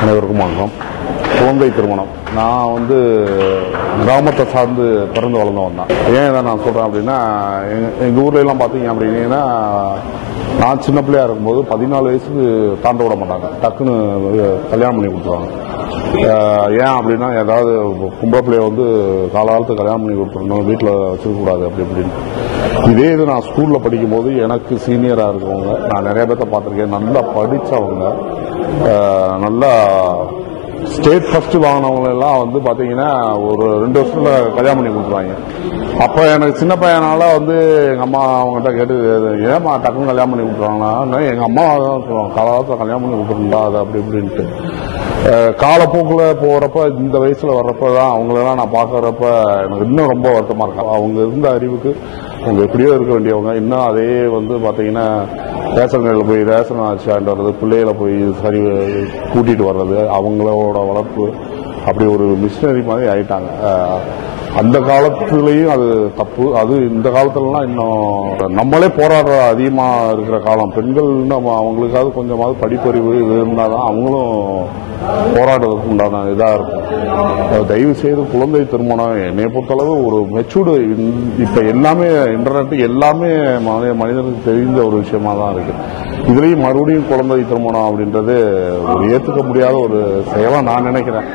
அனைவருக்கும் வணக்கம். குழந்தை திருமணம் நான் வந்து கிராமத்தை சார்ந்து பிறந்து வளர்ந்தவன் தான். ஏன் இதை நான் சொல்கிறேன் அப்படின்னா, எங்கள் ஊர்லெலாம் பார்த்தீங்க அப்படின்னா நான் சின்ன பிள்ளையா இருக்கும்போது 14 வயசுக்கு தாண்ட விட மாட்டாங்க, டக்குன்னு கல்யாணம் பண்ணி கொடுத்துருவாங்க. ஏன் அப்படின்னா, ஏதாவது கும்பல பிள்ளைய வந்து காலகாலத்துக்கு கல்யாணம் பண்ணி கொடுத்துருந்தோம், வீட்டில் வச்சுக்கூடாது அப்படி இப்படின்னு. இதே இது நான் ஸ்கூலில் படிக்கும்போது எனக்கு சீனியராக இருக்கிறவங்க நான் நிறைய பேர்த்த பார்த்துருக்கேன். நல்லா படித்தவங்க, நல்லா ஸ்டேட் ஃபர்ஸ்ட் வாங்கினவங்க எல்லாம் வந்து பார்த்தீங்கன்னா ஒரு 2 வருஷத்துல கல்யாணம் பண்ணி கொடுத்துருவாங்க. அப்போ எனக்கு சின்ன பையனால வந்து எங்கள் அம்மா அவங்ககிட்ட கேட்டு, ஏமா டக்குன்னு கல்யாணம் பண்ணி கொடுத்துருவாங்களா? எங்கள் அம்மா தான் சொல்லுவாங்க, காலகாலத்தில் கல்யாணம் பண்ணி கொடுத்துருந்தா அது அப்படி இப்படின்ட்டு. காலப்போக்கில் போகிறப்ப இந்த வயசில் வர்றப்ப தான் அவங்களெல்லாம் நான் பார்க்குறப்ப எனக்கு இன்னும் ரொம்ப வருத்தமாக இருக்கும். அவங்க இருந்த அறிவுக்கு அவங்க எப்படியோ இருக்க வேண்டியவங்க இன்னும் அதே வந்து பார்த்தீங்கன்னா ரேஷன் கடையில் போய் ரேஷன் ஆண்டு வர்றது, பிள்ளைகளை போய் சரி கூட்டிகிட்டு வர்றது, அவங்களோட வளர்ப்பு அப்படி ஒரு மிஷினரி மாதிரி ஆயிட்டாங்க. அந்த காலத்துலேயும் அது தப்பு. அது இந்த காலத்துலலாம் இன்னும் நம்மளே போராடுற அதிகமாக இருக்கிற காலம். பெண்கள் நம்ம அவங்களுக்காவது கொஞ்சமாவது படிப்பறிவு இது இருந்தால் தான் அவங்களும் போராடுறதுக்கு உண்டான இதாக இருக்கும். தயவு செய்து குழந்தை திருமணம் என்னை பொறுத்தளவு ஒரு மெச்சூர்டு, இப்போ எல்லாமே இன்டர்நெட் எல்லாமே மனிதனுக்கு தெரிந்த ஒரு விஷயமா தான் இருக்கு. இதுலேயும் மறுபடியும் குழந்தை திருமணம் அப்படின்றது ஒரு ஏற்றுக்க முடியாத ஒரு செயலாக நான் நினைக்கிறேன்.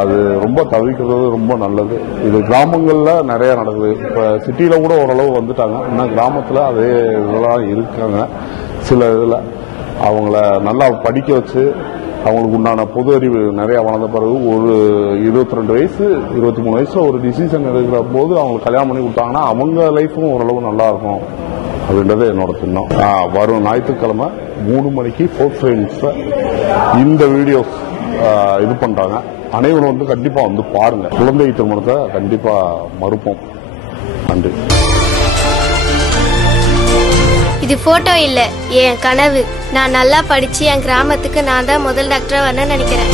அது ரொம்ப தவிர்க்கிறது ரொம்ப நல்லது. இது கிராமங்களில் நிறைய நடக்குது. இப்போ சிட்டியில் கூட ஓரளவு வந்துட்டாங்க, இன்னும் கிராமத்தில் அதே இதெல்லாம் இருக்காங்க. சில இதில் அவங்கள நல்லா படிக்க வச்சு அவங்களுக்கு உண்டான பொது அறிவு நிறைய வளர்ந்த பிறகு ஒரு 22 வயசு 23 வயசுல ஒரு டிசிஷன் எடுக்கிற போது அவங்களுக்கு கல்யாணம் பண்ணி கொடுத்தாங்கன்னா அவங்க லைஃபும் ஓரளவு நல்லா இருக்கும் அப்படின்றது என்னோட திண்ணம். வரும் ஞாயிற்றுக்கிழமை 3 மணிக்கு ஃபோர்த் ஃப்ரேம்ஸ்ல இந்த வீடியோஸ் இது பண்றாங்க. அனைவரும் வந்து கண்டிப்பா வந்து பாருங்க. குழந்தை திருமணத்தை கண்டிப்பா மறுப்போம். நன்றி. இது போட்டோ இல்ல, என் கனவு. நான் நல்லா படிச்சு என் கிராமத்துக்கு நான் தான் முதல் டாக்டரா வரணும்னு நினைக்கிறேன்.